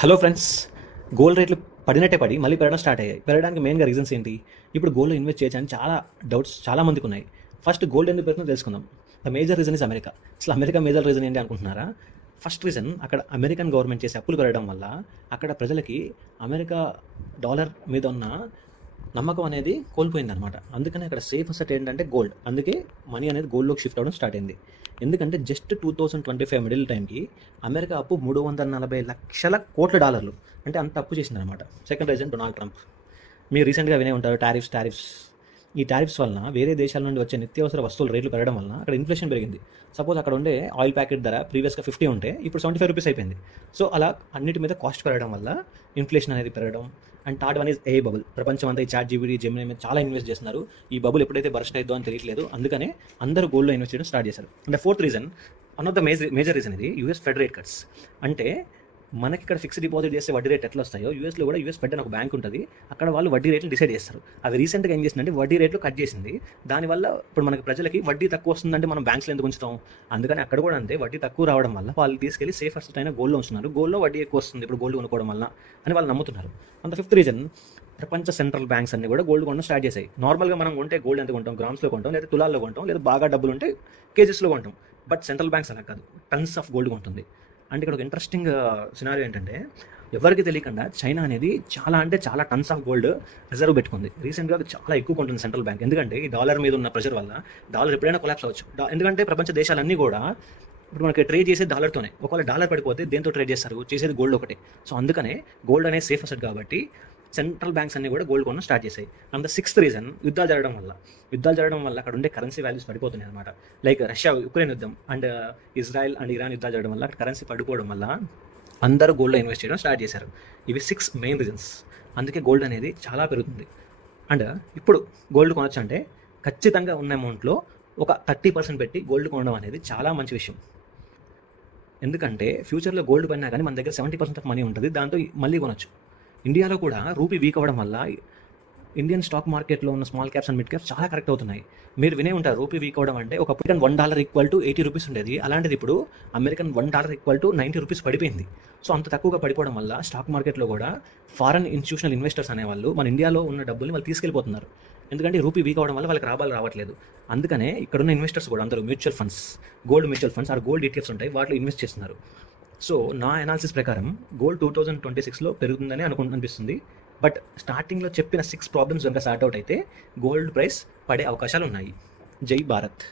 Hello friends, gold రేట్లు పడినట్టే పడి మళ్ళీ పెరగడం స్టార్ట్ అయ్యాయి. పెరగడానికి మెయిన్గా రీజన్స్ ఏంటి? ఇప్పుడు గోల్డ్లో ఇన్వెస్ట్ చేయొచ్చు అని చాలా డౌట్స్ చాలా మందికి ఉన్నాయి. ఫస్ట్ గోల్డ్ ఎందుకు పెరుగుతుందో తెలుసుకుందాం. The major reason is America. అసలు అమెరికా మేజర్ రీజన్ ఏంటి అనుకుంటున్నారా? ఫస్ట్ రీజన్, అక్కడ అమెరికన్ గవర్నమెంట్ చేసే అప్పులు పెరగడం వల్ల అక్కడ ప్రజలకి అమెరికా డాలర్ మీద ఉన్న నమ్మకం అనేది కోల్పోయిందనమాట. అందుకని అక్కడ సేఫ్ అసెట్ ఏంటంటే గోల్డ్. అందుకే మనీ అనేది గోల్డ్లోకి షిఫ్ట్ అవ్వడం స్టార్ట్ అయింది. ఎందుకంటే జస్ట్ 2025 మిడిల్ టైంకి అమెరికా అప్పు $340 కోట్ల, అంటే అంత అప్పు చేసిందనమాట. Second reason Donald Trump. మీరు రీసెంట్గా వినే ఉంటారు టారిఫ్స్. ఈ టారిఫ్స్ వలన వేరే దేశాల నుండి వచ్చే నిత్యావసర వస్తువుల రేట్లు పెరగడం వలన అక్కడ ఇన్ఫ్లేషన్ పెరిగింది. సపోజ్ అక్కడ ఉండే ఆయిల్ ప్యాకెట్ ధర ప్రీవియస్గా 50 ఉంటే ఇప్పుడు 75 రూపీస్ అయిపోయింది. సో అలా అన్నిటి మీద కాస్ట్ పెరగడం వల్ల ఇన్ఫ్లేషన్ అనేది పెరగడం. And third one is a bubble. ప్రపంచం అంతా ఈ ChatGPT, జెమినీ మీద చాలా ఇన్వెస్ట్ చేస్తున్నారు. ఈ బబుల్ ఎప్పుడైతే బర్స్ట్ అయిద్దో అని తెలియట్లేదు. అందుకనే అందరూ గోల్డ్లో ఇన్వెస్ట్ చేయడం స్టార్ట్ చేశారు. And fourth reason, one of the major reason ఇది యూఎస్ ఫెడ్ రేట్ కట్స్. అంటే మనకి ఇక్కడ ఫిక్స్డ్ డిపాజిట్ చేస్తే వడ్డీ రేట్ ఎట్లా వస్తాయో యూఎస్లో కూడా యూఎస్ ఫెడ్ అని ఒక బ్యాంక్ ఉంటుంది. అక్కడ వాళ్ళు వడ్డీ రేట్లు డిసైడ్ చేస్తారు. అవి రీసెంట్గా ఏం చేసిందంటే వడ్డీ రేట్లు కట్ చేసింది. దానివల్ల ఇప్పుడు మనకి ప్రజలకి వడ్డీ తక్కువ వస్తుందంటే మనం బ్యాంక్స్లో ఎందుకు ఉంచుతాం? అందుకని అక్కడ కూడా అంతే, వడ్డీ తక్కువ రావడం వల్ల వాళ్ళు తీసుకెళ్లి సేఫ్ అసెట్ అయినా గోల్డ్లో ఉంచున్నారు. గోల్డ్లో వడ్డీ ఎక్కువ వస్తుంది ఇప్పుడు గోల్డ్ కొనుక్కోవడం వల్ల అని వాళ్ళు నమ్ముతున్నారు. అంత ఫిఫ్త్ రీజన్, ప్రపంచ సెంట్రల్ బ్యాంక్స్ అన్ని కూడా గోల్డ్ కొనడం స్టార్ట్ చేశాయి. నార్మల్గా మనం కొంటే గోల్డ్ ఎంత కొంటాం? గ్రామ్స్లో కొంటాం, లేదా తులాల్లో కొంటాం, లేదా బాగా డబ్బులు ఉంటే కేజెస్లో కొంటాం. బట్ సెంట్రల్ బ్యాంక్స్ అలా కాదు, టన్స్ ఆఫ్ గోల్డ్ కొంటుంది. అంటే ఇక్కడ ఒక ఇంట్రెస్టింగ్ సినారియో ఏంటంటే, ఎవరికి తెలియకుండా చైనా అనేది చాలా టన్స్ ఆఫ్ గోల్డ్ రిజర్వ్ పెట్టుకుంది. రీసెంట్గా చాలా ఎక్కువ కొంటుంది సెంట్రల్ బ్యాంక్. ఎందుకంటే ఈ డాలర్ మీద ఉన్న ప్రెషర్ వల్ల డాలర్ ఎప్పుడైనా కొలాప్స్ అవ్వచ్చు. ఎందుకంటే ప్రపంచ దేశాలన్నీ కూడా ఇప్పుడు మనకి ట్రేడ్ చేసేది డాలర్తోనే. ఒకవేళ డాలర్ పడిపోతే దేంతో ట్రేడ్ చేస్తారు? చేసేది గోల్డ్ ఒకటే. సో అందుకనే గోల్డ్ అనేది సేఫ్ అసెట్ కాబట్టి సెంట్రల్ బ్యాంక్స్ అన్ని కూడా గోల్డ్ కొనడం స్టార్ట్ చేశాయి. అండ్ ద సిక్స్త్ రీజన్, యుద్ధాలు జరగడం వల్ల అక్కడ ఉండే కరెన్సీ వాల్యూస్ పడిపోతున్నాయి అనమాట. లైక్ రష్యా యుక్రెయిన్ యుద్ధం అండ్ ఇజ్రాయెల్ అండ్ ఇరాన్ యుద్ధాలు జరగడం వల్ల అక్కడ కరెన్సీ పడిపోవడం వల్ల అందరూ గోల్డ్లో ఇన్వెస్ట్ చేయడం స్టార్ట్ చేశారు. ఇవి 6 మెయిన్ రీజన్స్. అందుకే గోల్డ్ అనేది చాలా పెరుగుతుంది. అండ్ ఇప్పుడు గోల్డ్ కొనొచ్చు అంటే ఖచ్చితంగా ఉన్న అమౌంట్లో ఒక 30% పెట్టి గోల్డ్ కొనడం అనేది చాలా మంచి విషయం. ఎందుకంటే ఫ్యూచర్లో గోల్డ్ పడినా కానీ మన దగ్గర 70% ఆఫ్ మనీ ఉంటుంది, దాంతో మళ్ళీ కొనొచ్చు. ఇండియాలో కూడా రూపీ వీక్ అవ్వడం వల్ల ఇండియన్ స్టాక్ మార్కెట్లో ఉన్న small caps and mid caps చాలా కరెక్ట్ అవుతున్నాయి. మీరు వినే ఉంటారు, రూపీ వీక్ అవ్వడం అంటే ఒక అమెరికన్ $1 ఈక్వల్ టు 80 రూపీస్ ఉండేది. అలాంటిది ఇప్పుడు అమెరికన్ $1 ఈక్వల్ టు 90 రూపీస్ పడిపోయింది. సో అంత తక్కువగా పడిపోవడం వల్ల స్టాక్ మార్కెట్లో కూడా ఫారెన్ ఇన్స్టిట్యూషనల్ ఇన్వెస్టర్స్ అనేవాళ్ళు మన ఇండియాలో ఉన్న డబ్బుల్ని వాళ్ళు తీసుకెళ్ళిపోతున్నారు. ఎందుకంటే రూపీ వీక్ అవ్వడం వల్ల వాళ్ళకి లాభాలు రావట్లేదు. అందుకనే ఇక్కడున్న ఇన్వెస్టర్స్ కూడా అందరూ mutual funds, gold mutual funds or gold ETFs ఉంటాయి, వాటిలో ఇన్వెస్ట్ చేస్తున్నారు. సో నా అనాలిసిస్ ప్రకారం గోల్డ్ 2026లో పెరుగుతుందని అనిపిస్తుంది. బట్ స్టార్టింగ్లో చెప్పిన 6 ప్రాబ్లమ్స్ కనుక సార్ట్ అవుట్ అయితే గోల్డ్ ప్రైస్ పడే అవకాశాలు ఉన్నాయి. జై భారత్.